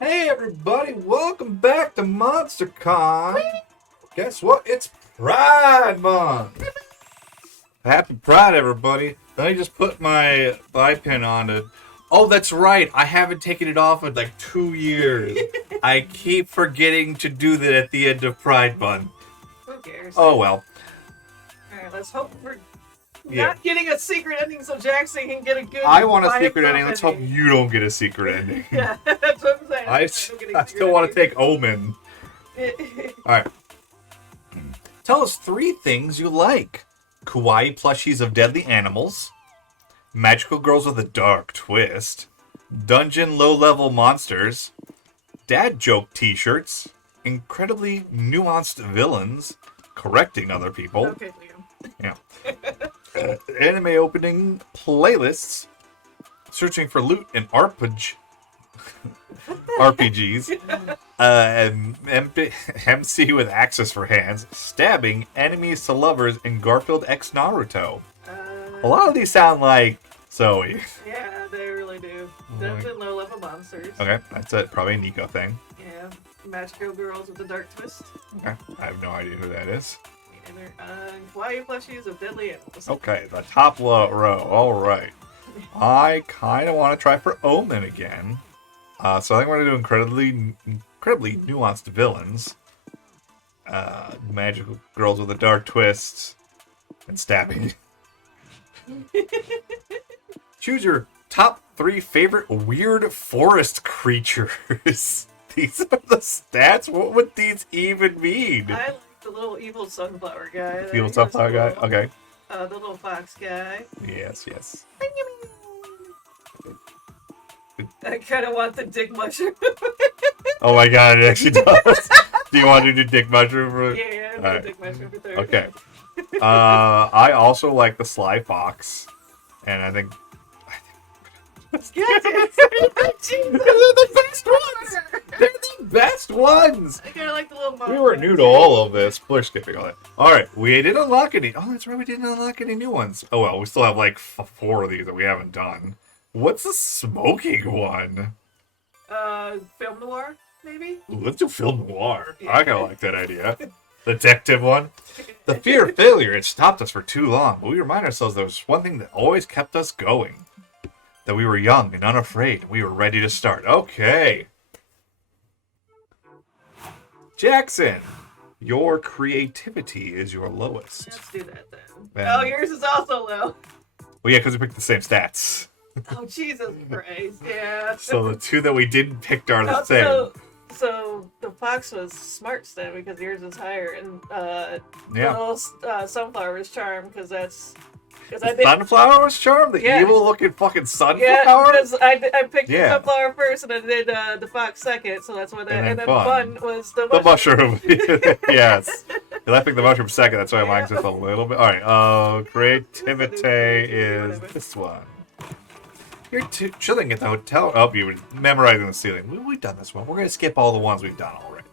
Hey everybody, welcome back to Monster Con. Guess what? It's Pride Month. Happy Pride, everybody. Let me just put my pin on it. Oh, that's right. I haven't taken it off in like 2 years. I keep forgetting to do that at the end of Pride Month. Who cares? Oh well. Alright, let's hope we're Yeah. not getting a secret ending so Jackson can get a good. I want a by secret himself ending. Let's hope ending. you don't get a secret ending. Yeah, that's what I'm saying. I still want to take Omen. Alright. Tell us 3 things you like. Kawaii plushies of deadly animals. Magical girls with a dark twist. Dungeon low-level monsters. Dad joke t-shirts. Incredibly nuanced villains. Correcting other people. Okay, Liam. Yeah. Anime opening playlists. Searching for loot and RPGs. MC with access for hands. Stabbing enemies to lovers in Garfield X Naruto. A lot of these sound like Zoe. Yeah, they really do. Dungeon low-level monsters. Okay, that's it. Probably a Nico thing. Yeah, magical girls with a dark twist. Okay, I have no idea who that is. Me neither. Kawaii plushies of deadly animals. Okay, the top row. All right. I kind of want to try for Omen again. So I think we're going to do incredibly nuanced villains. Magical girls with a dark twist. And stabbing. Choose your top 3 favorite weird forest creatures. These are the stats? What would these even mean? I like the little evil sunflower guy. Evil sunflower guy? Okay. The little fox guy. Yes. I kind of want the dick mushroom. Oh my god, it actually does. Do you want to do dick mushroom? Yeah, the Alright. dick mushroom for third. Okay. I also like the sly fox. And I think... Yes, They're the best ones! They're the best ones! I kind of like the little We were new to all of this. We're skipping all that. Alright, we didn't unlock any... Oh, that's right, we didn't unlock any new ones. Oh well, we still have like 4 of these that we haven't done. What's the smoking one? Film noir, maybe? Ooh, let's do film noir. I kind of like that idea. Detective one. The fear of failure had stopped us for too long, but we remind ourselves there was one thing that always kept us going. That we were young and unafraid, and we were ready to start. Okay. Jackson, your creativity is your lowest. Let's do that then. Then- Oh, yours is also low. Well, yeah, because we picked the same stats. Oh, Jesus Christ. Yeah. So the 2 that we didn't pick are the Oh, same. So the fox was smart then because yours is higher, and Yeah. the little sunflower is charm because that's because I did. Sunflower was charmed? The Yeah. evil-looking fucking sunflower? Yeah, because I picked Yeah. the sunflower first, and I did the fox second, so that's why that. And And then then fun. fun was the The mushroom. mushroom. Yes. And I picked the mushroom second, that's why mine's Yeah. just a little bit. Alright, creativity is this one. You're chilling at the hotel. Oh, you were memorizing the ceiling. We've done this one. We're going to skip all the ones we've done already.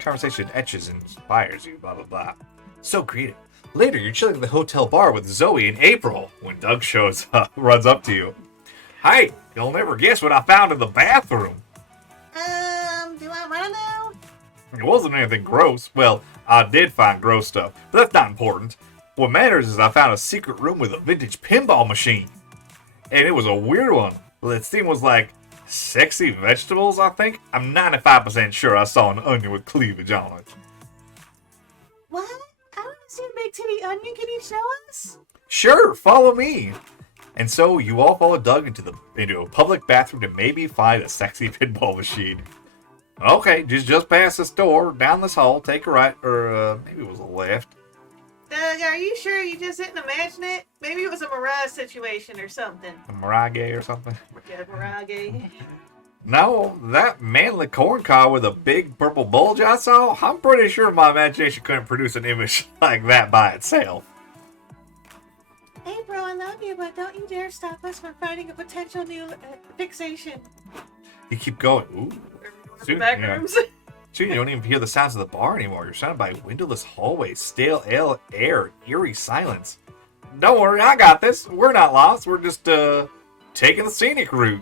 Conversation etches and inspires you, blah, blah, blah. So creative. Later, you're chilling at the hotel bar with Zoe in April when Doug shows up, runs up to you. Hey, you'll never guess what I found in the bathroom. Do I want to know? It wasn't anything gross. Well, I did find gross stuff, but that's not important. What matters is I found a secret room with a vintage pinball machine. And it was a weird one. Well, its theme was like sexy vegetables, I think. I'm 95% sure I saw an onion with cleavage on it. What? I want to see a big titty onion. Can you show us? Sure, follow me. And so you all follow Doug into a public bathroom to maybe find a sexy pinball machine. Okay, just past this door, down this hall, take a right, or maybe it was a left. Doug, are you sure you just didn't imagine it? Maybe it was a mirage situation or something. A mirage or something. Yeah, mirage. No, that manly corn cob with a big purple bulge I saw, I'm pretty sure my imagination couldn't produce an image like that by itself. Hey, bro, I love you, but don't you dare stop us from finding a potential new fixation. You keep going. Ooh. Soon, Back yeah. rooms. Soon you don't even hear the sounds of the bar anymore. You're surrounded by windowless hallways, stale air, eerie silence. Don't worry, I got this. We're not lost. We're just taking the scenic route.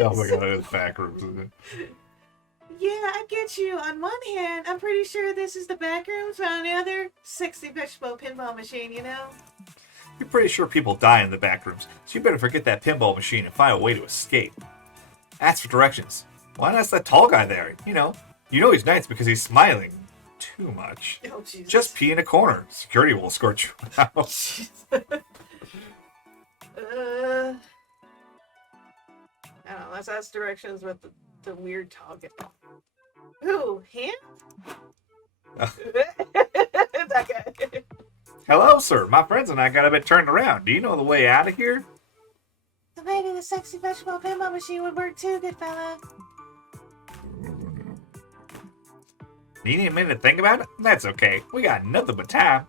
Oh my god, it's back rooms, isn't it? Yeah, I get you. On one hand, I'm pretty sure this is the back rooms, but on the other, sexy vegetable pinball machine, you know? You're pretty sure people die in the back rooms, so you better forget that pinball machine and find a way to escape. Ask for directions. Why not ask that tall guy there? You know he's nice because he's smiling too much. Oh, Jesus. Just pee in a corner. Security will escort you out. I don't know, let's ask directions with the weird target. Who? Him? That guy. Hello, sir. My friends and I got a bit turned around. Do you know the way out of here? So maybe the sexy vegetable pinball machine would work too, good fella. You need a minute to think about it? That's okay. We got nothing but time.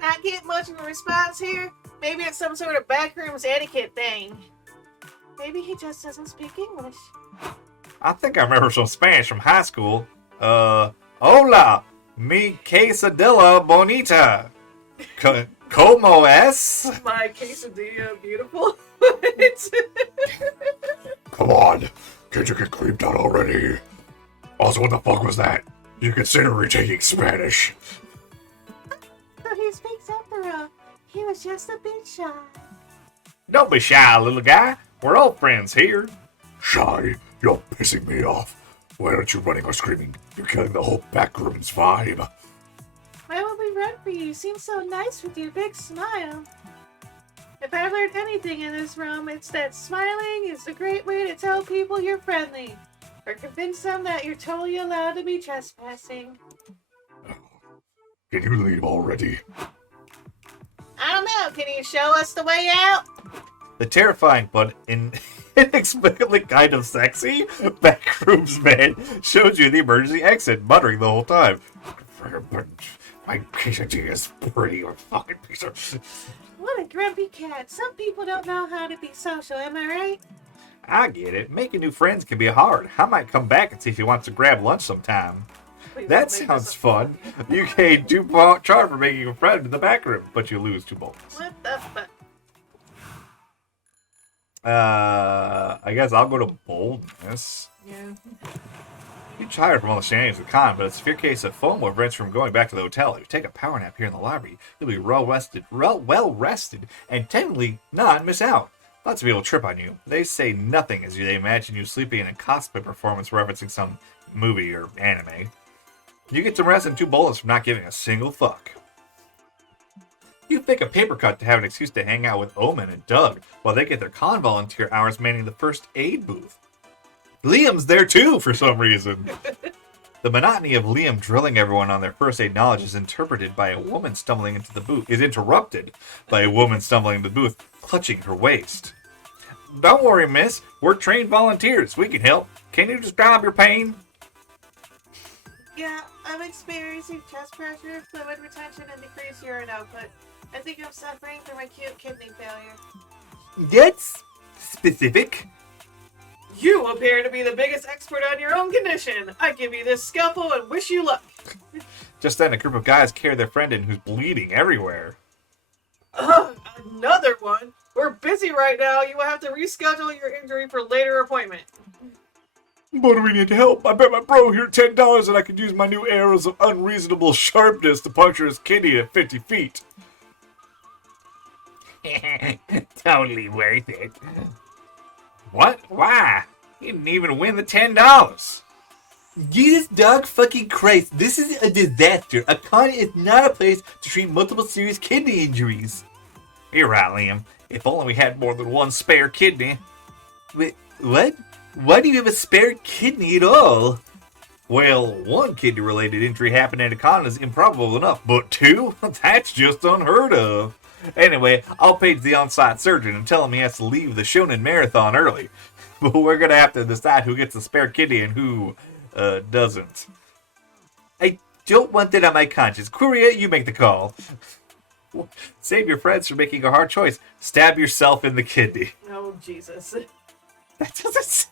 Not get much of a response here. Maybe it's some sort of backrooms etiquette thing. Maybe he just doesn't speak English. I think I remember some Spanish from high school. Hola, mi quesadilla bonita. Como es? My quesadilla beautiful. Come on, can't you get creeped out already? Also, what the fuck was that? You consider retaking Spanish? But he speaks after all. He was just a bit shy. Don't be shy, little guy. We're all friends here. Shy, you're pissing me off. Why aren't you running or screaming? You're killing the whole backroom's vibe. Why would we run for you? You seem so nice with your big smile. If I've learned anything in this room, it's that smiling is a great way to tell people you're friendly. Or convince them that you're totally allowed to be trespassing. Can you leave already? I don't know. Can you show us the way out? The terrifying but inexplicably kind of sexy backrooms man shows you the emergency exit, muttering the whole time. My quesadilla is pretty or fucking piece of... What a grumpy cat. Some people don't know how to be social, am I right? I get it. Making new friends can be hard. I might come back and see if he wants to grab lunch sometime. Please That don't make sounds this a- fun. You gain 2 charm for making a friend in the back room, but you lose 2 bolts. What the fuck? I guess I'll go to boldness. Yeah. You're tired from all the shenanigans of the con, but a severe case of FOMO prevents you from going back to the hotel. If you take a power nap here in the lobby, you'll be well rested, and technically not miss out. Lots of people trip on you. They say nothing as they imagine you sleeping in a cosplay performance referencing some movie or anime. You get some rest and 2 bullets from not giving a single fuck. You fake a paper cut to have an excuse to hang out with Omen and Doug while they get their con volunteer hours manning the first aid booth. Liam's there too for some reason. The monotony of Liam drilling everyone on their first aid knowledge is interrupted by a woman stumbling into the booth, clutching her waist. Don't worry, miss. We're trained volunteers. We can help. Can you describe your pain? Yeah, I'm experiencing chest pressure, fluid retention, and decreased urine output. I think I'm suffering from acute kidney failure. That's specific. You appear to be the biggest expert on your own condition. I give you this scalpel and wish you luck. Just then, a group of guys carry their friend in who's bleeding everywhere. Ugh, another one? We're busy right now. You will have to reschedule your injury for later appointment. But we need help. I bet my bro here $10 and I could use my new arrows of unreasonable sharpness to puncture his kidney at 50 feet. Totally worth it. What? Why? He didn't even win the $10. Jesus dog fucking Christ, this is a disaster. A con is not a place to treat multiple serious kidney injuries. You're right, Liam. If only we had more than one spare kidney. Wait, what? Why do you have a spare kidney at all? Well, 1 kidney-related injury happened at a con is improbable enough, but 2? That's just unheard of. Anyway, I'll page the on-site surgeon and tell him he has to leave the Shonen Marathon early. But we're gonna have to decide who gets the spare kidney and who doesn't. I don't want that on my conscience. Queria, you make the call. Save your friends from making a hard choice. Stab yourself in the kidney. Oh, Jesus. That doesn't...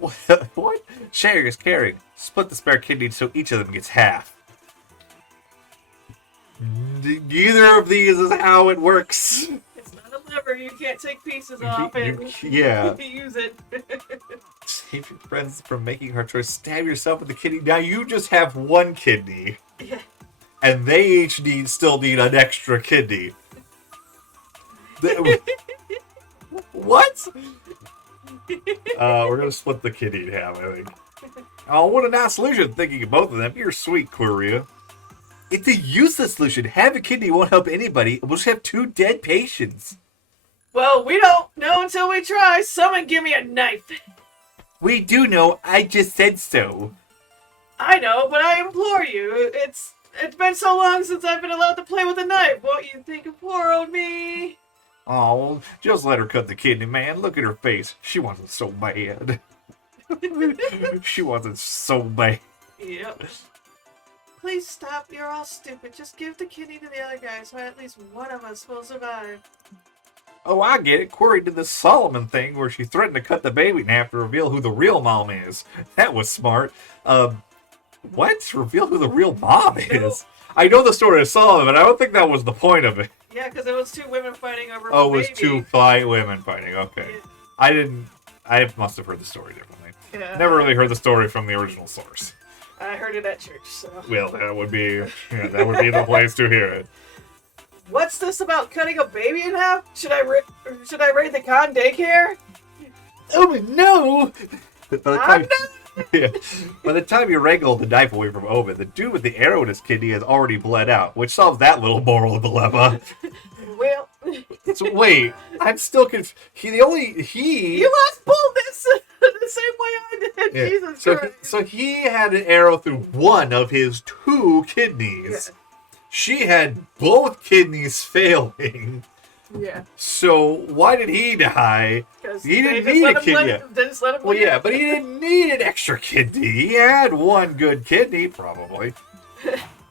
What? Sharing is caring. Split the spare kidney so each of them gets half. Neither of these is how it works. It's not a liver you can't take pieces off and yeah. use it. Save your friends from making hard choice. Stab yourself with the kidney. Now you just have one kidney. Yeah. And they each still need an extra kidney. What? We're gonna split the kidney in half, I think. Oh, what a nice solution, thinking of both of them. You're sweet, Queria. It's a useless solution. Having a kidney won't help anybody. We'll just have 2 dead patients. Well, we don't know until we try. Someone give me a knife. We do know. I just said so. I know, but I implore you. It's been so long since I've been allowed to play with a knife. Won't you think of poor old me? Oh, well, just let her cut the kidney, man. Look at her face. She wants it so bad. She wants it so bad. Yep. Please stop. You're all stupid. Just give the kidney to the other guy so at least one of us will survive. Oh, I get it. Corey did the Solomon thing where she threatened to cut the baby in half to reveal who the real mom is. That was smart. What? Reveal who the real mom is? I know the story of Solomon, but I don't think that was the point of it. Yeah, because it was 2 women fighting over Oh, it baby. was 2 white women fighting. Okay. Yeah. I must have heard the story differently. Yeah. Never really heard the story from the original source. I heard it at church, so... Well, that would be the place to hear it. What's this about cutting a baby in half? Should I raid the con daycare? Oh, no! I'm not... Yeah. By the time you wrangle the knife away from Ovid, the dude with the arrow in his kidney has already bled out, which solves that little moral dilemma. Well... So wait, I'm still confused. You must pull this the same way I did. Yeah. Jesus So, Christ. so he had an arrow through one of his 2 kidneys. Yeah. She had both kidneys failing. Yeah. So why did he die? Because He didn't need a kidney. Didn't let him Well, live. yeah, but he didn't need an extra kidney. He had one good kidney, probably.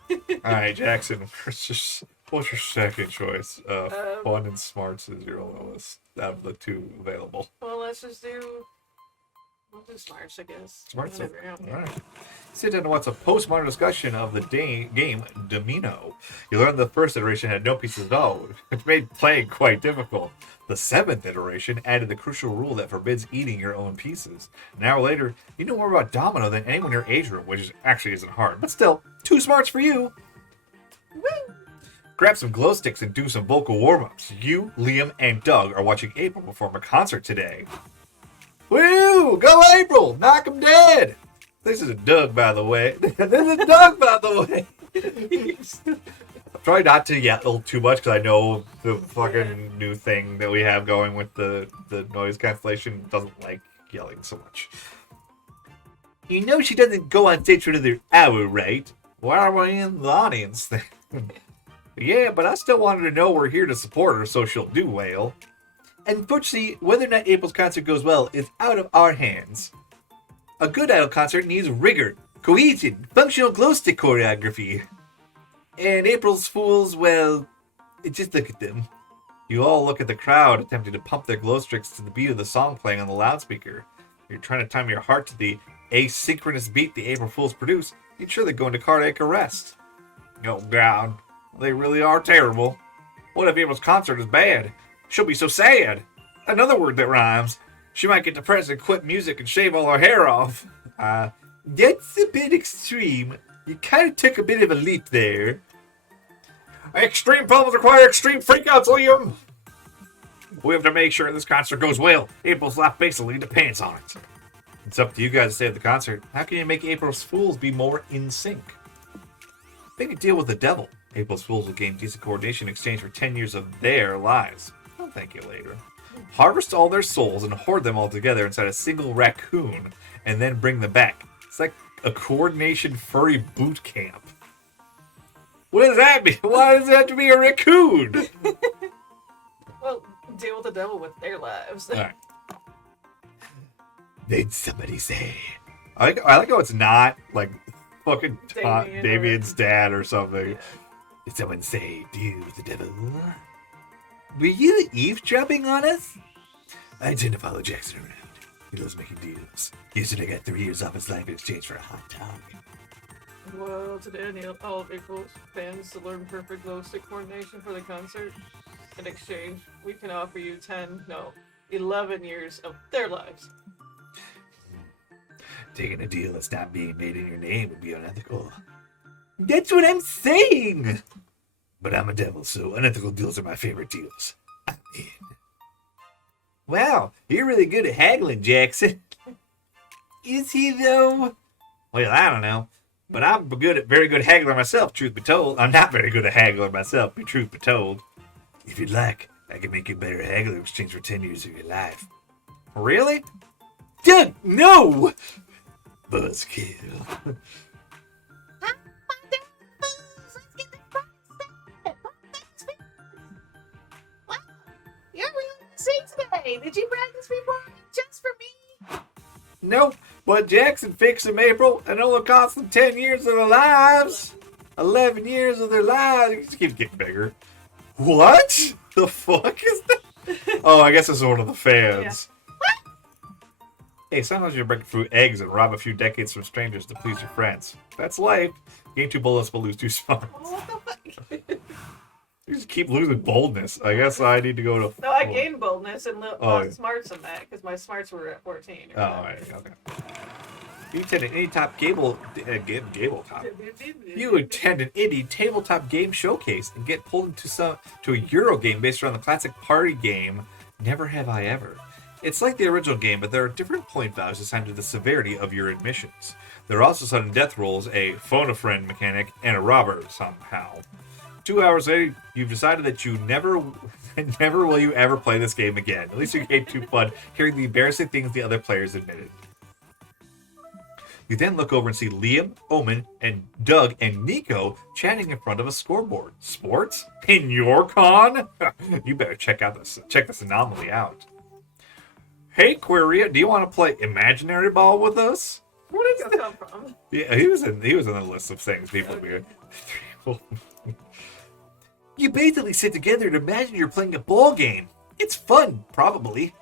All right, Jackson. What's your second choice? Fun and smarts is your lowest out of the 2 available. Well, let's just do... We'll do smarts, I guess. Smarts. Whatever, yeah. All right. Sit down and watch a post-modern discussion of the game Domino. You learned the first iteration had no pieces at all, which made playing quite difficult. The 7th iteration added the crucial rule that forbids eating your own pieces. An hour later, you know more about Domino than anyone in your age group, which actually isn't hard, but still, 2 smarts for you. Woo! Grab some glow sticks and do some vocal warm-ups. You, Liam, and Doug are watching April perform a concert today. Woo! Go April! Knock 'em dead! This is Doug, by the way. This is Doug, by the way. I'm trying not to yell too much because I know the fucking new thing that we have going with the noise cancellation doesn't like yelling so much. You know she doesn't go on stage for another hour, right? Why are we in the audience then? Yeah, but I still wanted to know we're here to support her so she'll do well. Unfortunately, whether or not April's concert goes well is out of our hands. A good idol concert needs rigor, cohesion, functional glow stick choreography. And April's fools, well, just look at them. You all look at the crowd attempting to pump their glow sticks to the beat of the song playing on the loudspeaker. You're trying to time your heart to the asynchronous beat the April Fools produce. You'd sure they go into cardiac arrest. Oh God, they really are terrible. What if April's concert is bad? She'll be so sad. Another word that rhymes. She might get depressed and quit music and shave all her hair off. That's a bit extreme. You kind of took a bit of a leap there. Extreme problems require extreme freakouts, Liam. We have to make sure this concert goes well. April's life basically depends on it. It's up to you guys to stay at the concert. How can you make April's Fools be more in sync? Make a deal with the devil. April's Fools will gain decent coordination in exchange for 10 years of their lives. I'll thank you later. Harvest all their souls and hoard them all together inside a single raccoon, and then bring them back. It's like a coordination furry boot camp. What does that mean? Why does it have to be a raccoon? Well, deal with the devil with their lives. All right. Did somebody say? I like how it's not like fucking Damien's dad or something. Yeah. Did someone say, "Deal with the devil"? Were you eavesdropping on us? I tend to follow Jackson around. He loves making deals. He said I got 3 years off his life in exchange for a hot dog. Well, today I need all of April's fans to learn perfect glow stick coordination for the concert. In exchange, we can offer you 11 years of their lives. Taking a deal that's not being made in your name would be unethical. That's what I'm saying! But I'm a devil, so unethical deals are my favorite deals. I'm in. Wow, you're really good at haggling, Jackson. Is he, though? Well, I don't know. But I'm very good haggler myself, truth be told. I'm not very good at haggling myself, truth be told. If you'd like, I can make you a better haggler in exchange for 10 years of your life. Really? Doug, no! Buzzkill. You're really sing today. Did you practice before just for me? Nope, but Jackson fixed them, April, and it'll cost them 10 years of their lives. 11 years of their lives. It just keeps getting bigger. What? The fuck is that? Oh, I guess it's one of the fans. Yeah. Hey, sometimes you break through eggs and rob a few decades from strangers to please your friends. That's life. Gain 2 bullets but lose 2 smarts. What the fuck? You just keep losing boldness. I guess I need to go to... No, I gained boldness and Oh, lost smarts in that because my smarts were at 14. Oh, right, okay. You attend an indie top tabletop. You attend an indie tabletop game showcase and get pulled into a Euro game based around the classic party game Never Have I Ever. It's like the original game, but there are different point values assigned to the severity of your admissions. There are also sudden death rolls, a phone-a-friend mechanic, and a robber somehow. 2 hours later, you've decided that you never will you ever play this game again. At least you gained 2 fun hearing the embarrassing things the other players admitted. You then look over and see Liam, Omen, and Doug and Nico chatting in front of a scoreboard. Sports? In your con? You better check this anomaly out. Hey, Queria, do you want to play Imaginary Ball with us? Where did that come from? Yeah, he was in the list of things people do. You basically sit together and imagine you're playing a ball game. It's fun, probably.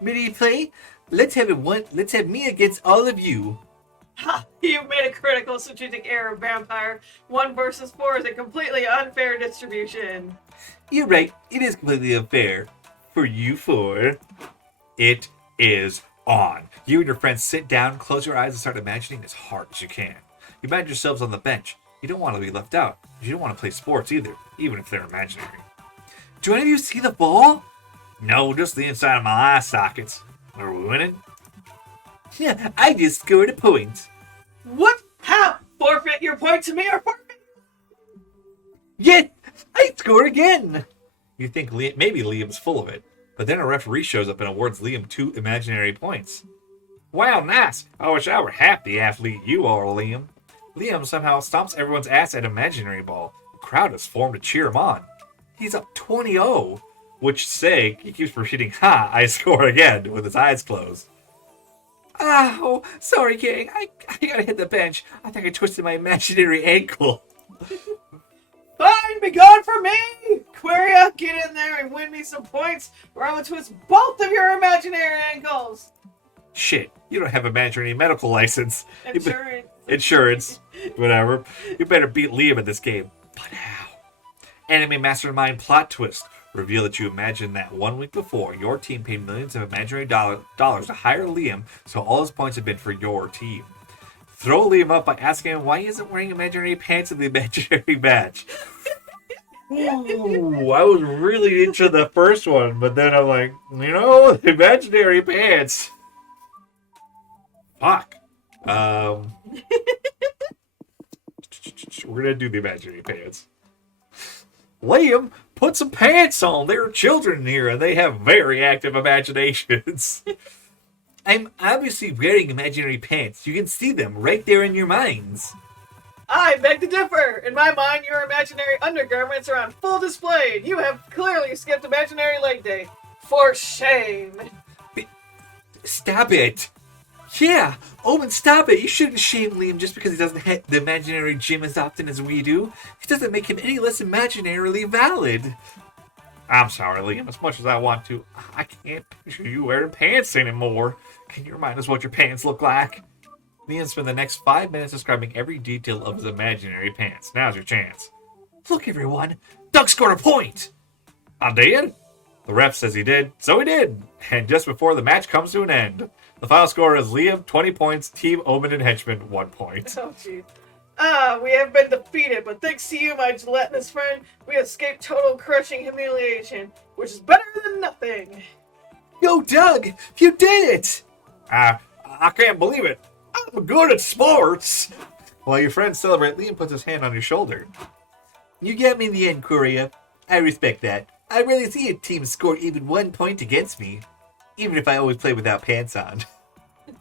Ready to play? Let's have me against all of you. Ha! You've made a critical strategic error, vampire. 1 versus 4 is a completely unfair distribution. You're right. It is completely unfair. For you 4. It is on. You and your friends sit down, close your eyes, and start imagining as hard as you can. You imagine yourselves on the bench. You don't want to be left out. You don't want to play sports either, even if they're imaginary. Do any of you see the ball? No, just the inside of my eye sockets. Are we winning? Yeah, I just scored a point. What? How? Forfeit your point to me or forfeit? Yeah, I score again. You think maybe Liam's full of it, but then a referee shows up and awards Liam 2 imaginary points. Wow, nice. I wish I were half the athlete you are, Liam. Liam somehow stomps everyone's ass at imaginary ball. The crowd has formed to cheer him on. He's up 20-0, which say he keeps repeating, "Ha, I score again," with his eyes closed. Oh, sorry, gang. I gotta hit the bench. I think I twisted my imaginary ankle. Fine, be gone from me! Queria, get in there and win me some points, or I'm gonna twist both of your imaginary ankles! Shit, you don't have a imaginary medical license. Insurance. Insurance. Whatever. You better beat Liam at this game. But how? Anime Mastermind plot twist. Reveal that you imagined that 1 week before, your team paid millions of imaginary dollars to hire Liam, so all his points have been for your team. Throw Liam up by asking him why he isn't wearing imaginary pants in the imaginary match. Ooh, I was really into the first one, but then I'm like, imaginary pants. Fuck. We're gonna do the imaginary pants. Liam, put some pants on. There are children here, and they have very active imaginations. I'm obviously wearing imaginary pants. You can see them right there in your minds. I beg to differ. In my mind, your imaginary undergarments are on full display, and you have clearly skipped imaginary leg day. For shame. Stop it. Yeah, Owen, stop it. You shouldn't shame Liam just because he doesn't hit the imaginary gym as often as we do. It doesn't make him any less imaginarily valid. I'm sorry, Liam. As much as I want to, I can't picture you wearing pants anymore. Can you remind us what your pants look like? Liam spent the next 5 minutes describing every detail of his imaginary pants. Now's your chance. Look, everyone. Doug scored a point. I did. The ref says he did, so he did. And just before the match comes to an end, the final score is Liam 20 points, Team Omen and Henchman 1 point. Oh, jeez. We have been defeated, but thanks to you, my gelatinous friend, we escaped total crushing humiliation, which is better than nothing. Yo, Doug, you did it! I can't believe it. I'm good at sports. While your friends celebrate, Liam puts his hand on your shoulder. You got me in the end, Coria. I respect that. I rarely see a team score even 1 point against me, even if I always play without pants on.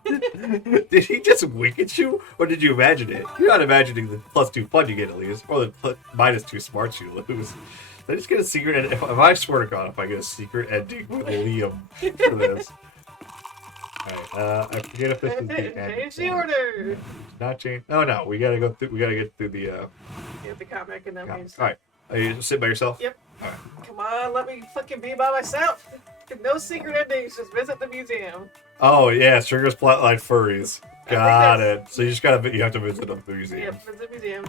Did he just wink at you, or did you imagine it? You're not imagining the +2 fun you get at least, or the -2 smarts you lose. Did I just get a secret ending? If I swear to God, if I get a secret ending with Liam for this. Alright, I forget if this is the end. Change the order. Not change. No, we gotta go through. We gotta get through the. Get the comic and then we All right, you just sit by yourself. Yep. All right. Come on, let me fucking be by myself. No secret endings, just visit the museum. Oh yeah, Stringer's Plotline Furries. Got that's- it. So you have to visit the museum. Yep, visit the museum.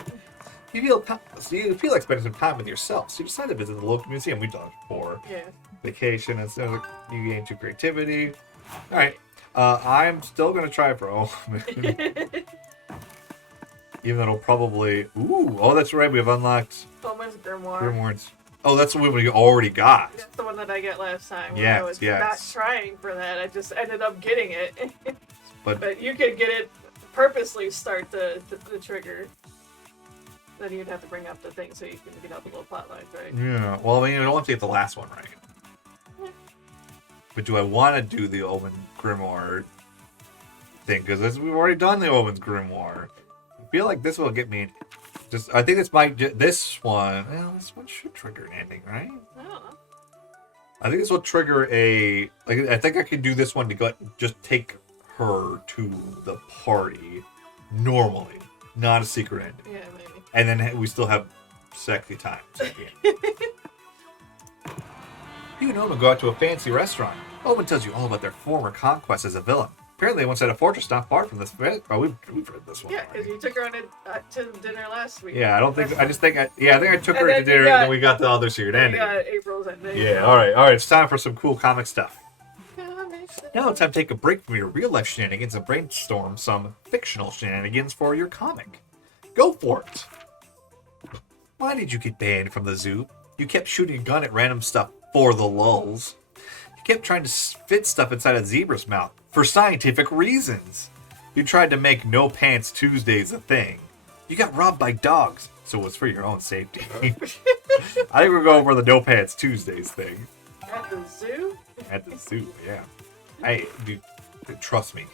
You feel like spending some time with yourself, so you decide to visit the local museum. We've done it before. Yeah. Vacation and stuff. You gain 2 creativity. All right. I'm still gonna try for Omen. Even though it'll probably. Ooh. Oh, that's right. We have unlocked Bowman's Grimoire. Grimoires. Oh, that's the one we already got. That's the one that I get last time. When Yes, I was yes. not trying for that. I just ended up getting it. But you could get it, purposely start the trigger. Then you'd have to bring up the thing so you can get out the little plot lines, right? yeah. Well, I mean, I don't want to get the last one right. But do I want to do the Omen Grimoire thing? Because we've already done the Omen's Grimoire. I feel like this will get me. I think this one. Well, this one should trigger an ending, right? I don't know. I think this will trigger a. Like, I think I can do this one to just take her to the party normally, not a secret ending, Yeah, maybe. and then we still have sexy times. You and Omen go out to a fancy restaurant. Omen tells you all about their former conquest as a villain. Apparently, they once had a fortress not far from this. Oh, we've read this one. Yeah, because you took her on to dinner last week. Yeah, I don't think. I That's think. I think I took her And to then you dinner, got- and then we got the other secret fine. We ending. got April's ending. Yeah. All right. It's time for some cool comic stuff. Comics. Now it's time to take a break from your real life shenanigans and brainstorm some fictional shenanigans for your comic. Go for it. Why did you get banned from the zoo? You kept shooting a gun at random stuff for the lulz. You kept trying to fit stuff inside a zebra's mouth for scientific reasons. You tried to make No Pants Tuesdays a thing. You got robbed by dogs, so it was for your own safety. I think we're going for the No Pants Tuesdays thing. At the zoo? At the zoo, yeah. Hey, dude, trust me.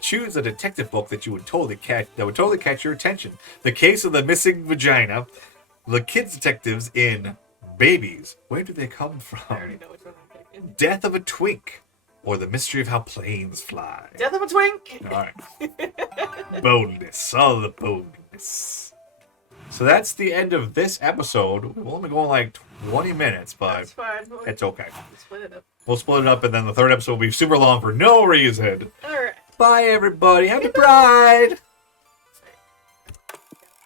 Choose a detective book that would totally catch your attention. The Case of the Missing Vagina. The Kids Detectives in Babies. Where do they come I already from? know which one I'm picking. Death of a Twink. Or The Mystery of How Planes Fly. Death of a Twink! Alright. Boldness. All the boldness. So that's the end of this episode. We'll only go like 20 minutes, but That's fine. it's okay. Split it up. We'll split it up, and then the third episode will be super long for no reason. Alright. Bye, everybody. Happy Pride!